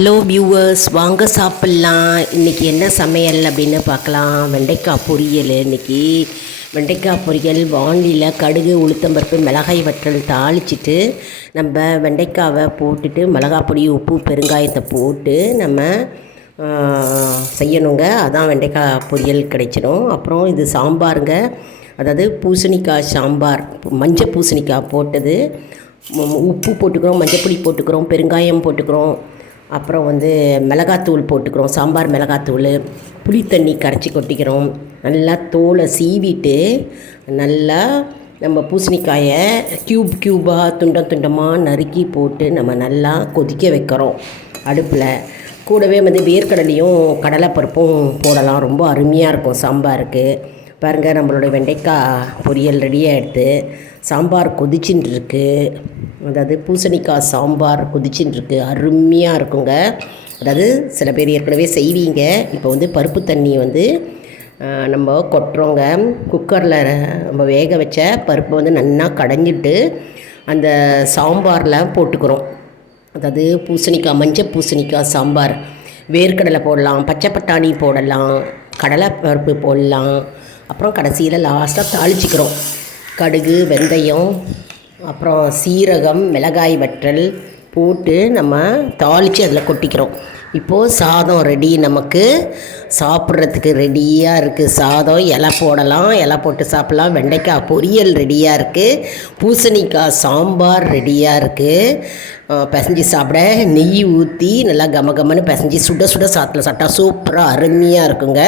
Hello viewers, வாங்க சாப்பிட்லாம். இன்றைக்கி என்ன சமையல் அப்படின்னு பார்க்கலாம். வெண்டைக்காய் பொரியல். இன்றைக்கி வெண்டைக்காய் பொரியல் வாண்டியில் கடுகு, உளுத்தம்பருப்பு, மிளகாய் வற்றல் தாளிச்சிட்டு நம்ம வெண்டைக்காவை போட்டுட்டு மிளகாய் பொடி, உப்பு, பெருங்காயத்தை போட்டு நம்ம செய்யணுங்க. அதான் வெண்டைக்காய் பொரியல் கிடைச்சிடும். அப்புறம் இது சாம்பாருங்க, அதாவது பூசணிக்காய் சாம்பார். மஞ்சள் பூசணிக்காய் போட்டது, உப்பு போட்டுக்கிறோம், மஞ்சள் பொடி போட்டுக்கிறோம், பெருங்காயம் போட்டுக்கிறோம், அப்புறம் மிளகாத்தூள் போட்டுக்கிறோம், சாம்பார் மிளகாத்தூள், புளி தண்ணி கரைச்சி கொட்டிக்கிறோம். நல்லா தோலை சீவிட்டு நல்லா நம்ம பூசணிக்காயை க்யூபாக துண்டமாக நறுக்கி போட்டு நம்ம நல்லா கொதிக்க வைக்கிறோம் அடுப்பில். கூடவே வேர்க்கடலையும் கடலைப்பருப்பும் போடலாம். ரொம்ப அருமையாக இருக்கும் சாம்பாருக்கு. பாருங்கள், நம்மளோட வெண்டைக்காய் பொரியல் ரெடியாக எடுத்து சாம்பார் கொதிச்சுன்னு இருக்குது. அதாவது பூசணிக்காய் சாம்பார் கொதிச்சுன்னு இருக்குது. அருமையாக இருக்குங்க. அதாவது சில பேர் ஏற்கனவே செய்வீங்க. இப்போ பருப்பு தண்ணி நம்ம கொட்டுறோங்க. குக்கரில் நம்ம வேக வச்ச பருப்பை நல்லா கடைஞ்சிட்டு அந்த சாம்பாரில் போட்டுக்கிறோம். அதாவது பூசணிக்காய், மஞ்சள் பூசணிக்காய் சாம்பார். வேர்க்கடலை போடலாம், பச்சை பட்டாணி போடலாம், கடலைப்பருப்பு போடலாம். அப்புறம் கடைசியில் லாஸ்ட்டாக தாளிச்சிக்கிறோம். கடுகு, வெந்தயம், அப்புறம் சீரகம், மிளகாய் வற்றல் போட்டு நம்ம தாளித்து அதில் கொட்டிக்கிறோம். இப்போது சாதம் ரெடி. நமக்கு சாப்பிட்றதுக்கு ரெடியாக இருக்குது. சாதம் இலை போடலாம், இலை போட்டு சாப்பிட்லாம். வெண்டைக்காய் பொரியல் ரெடியாக இருக்குது. பூசணிக்காய் சாம்பார் ரெடியாக இருக்குது. பிசைஞ்சு சாப்பிட நெய் ஊற்றி நல்லா கமகமன்னு பிசைஞ்சு சுட சுட சாத்தில் சாப்பிட்டா சூப்பராக அருமையாக இருக்குங்க.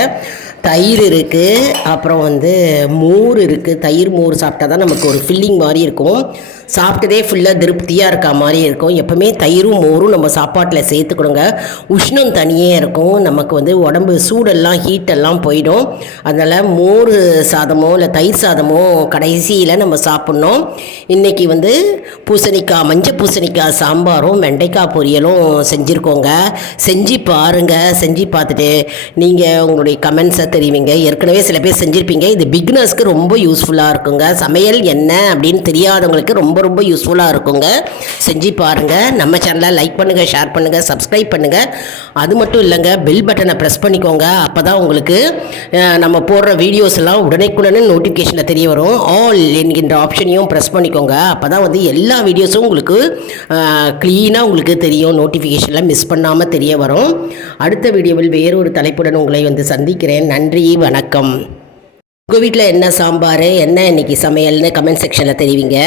தயிர் இருக்குது, அப்புறம் மோர் இருக்குது. தயிர் மோர் சாப்பிட்டா தான் நமக்கு ஒரு ஃபில்லிங் மாதிரி இருக்கும். சாப்பிட்டதே ஃபுல்லாக திருப்தியாக இருக்கா மாதிரி இருக்கும். எப்போவுமே தயிரும் மோரும் நம்ம சாப்பாட்டில் சேர்த்துக்கணுங்க. உஷ்ணம் தனியே இருக்கும். நமக்கு உடம்பு சூடெல்லாம் ஹீட்டெல்லாம் போயிடும். அதனால் மோர் சாதமோ இல்லை தயிர் சாதமோ கடைசியில் நம்ம சாப்பிட்ணும். இன்றைக்கி பூசணிக்காய், மஞ்சள் பூசணிக்காய் சாம்பாரும் வெண்டைக்காய் பொரியலும் செஞ்சுருக்கோங்க. செஞ்சு பாருங்கள். செஞ்சு பார்த்துட்டு நீங்கள் உங்களுடைய கமெண்ட்ஸை தெரிவிங்க. ஏற்கனவே சில பேர் செஞ்சுருப்பீங்க. இது பிகினர்ஸ்க்கு ரொம்ப யூஸ்ஃபுல்லாக இருக்குங்க. சமையல் என்ன அப்படின்னு தெரியாதவங்களுக்கு ரொம்ப ரொம்ப யூஸ்ஃபுல்லாக இருக்குங்க. செஞ்சு பாருங்கள். நம்ம சேனலை லைக் பண்ணுங்கள், ஷேர் பண்ணுங்கள், சப்ஸ்கிரைப் பண்ணுங்கள். அது மட்டும் இல்லைங்க, பெல் பட்டனை ப்ரெஸ் பண்ணிக்கோங்க. அப்போ தான் உங்களுக்கு நம்ம போடுற வீடியோஸ் எல்லாம் உடனே நோட்டிஃபிகேஷனில் தெரிய வரும். ஆல் என்கின்ற ஆப்ஷனையும் ப்ரெஸ் பண்ணிக்கோங்க. அப்போ தான் எல்லா வீடியோஸும் உங்களுக்கு க்ளீனாக உங்களுக்கு தெரியும். நோட்டிஃபிகேஷனில் மிஸ் பண்ணாமல் தெரிய வரும். அடுத்த வீடியோவில் வேறொரு தலைப்புடன் உங்களை சந்திக்கிறேன். நன்றி, வணக்கம். உங்கள் வீட்டில் என்ன சாம்பார், என்ன இன்றைக்கி சமையல்னு கமெண்ட் செக்ஷனில் தெரிவிங்க.